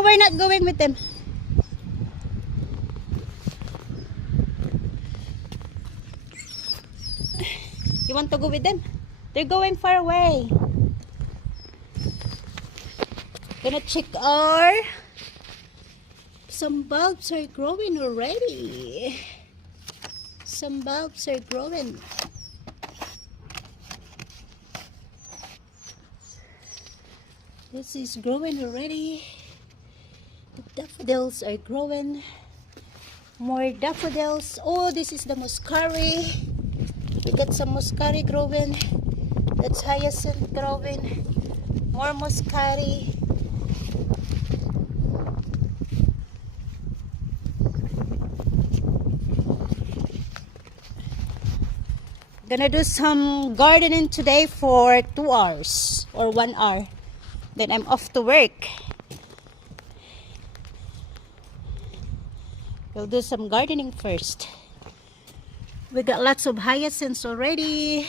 No, we're not going with them. You want to go with them? They're going far away. Gonna check our... Some bulbs are growing already. Some bulbs are growing. This is growing already. The daffodils are growing. More daffodils. Oh, this is the muscari. We got some muscari growing. That's hyacinth growing. More muscari. Gonna do some gardening today for 2 hours or 1 hour. Then I'm off to work. We'll do some gardening first. We got lots of hyacinths already.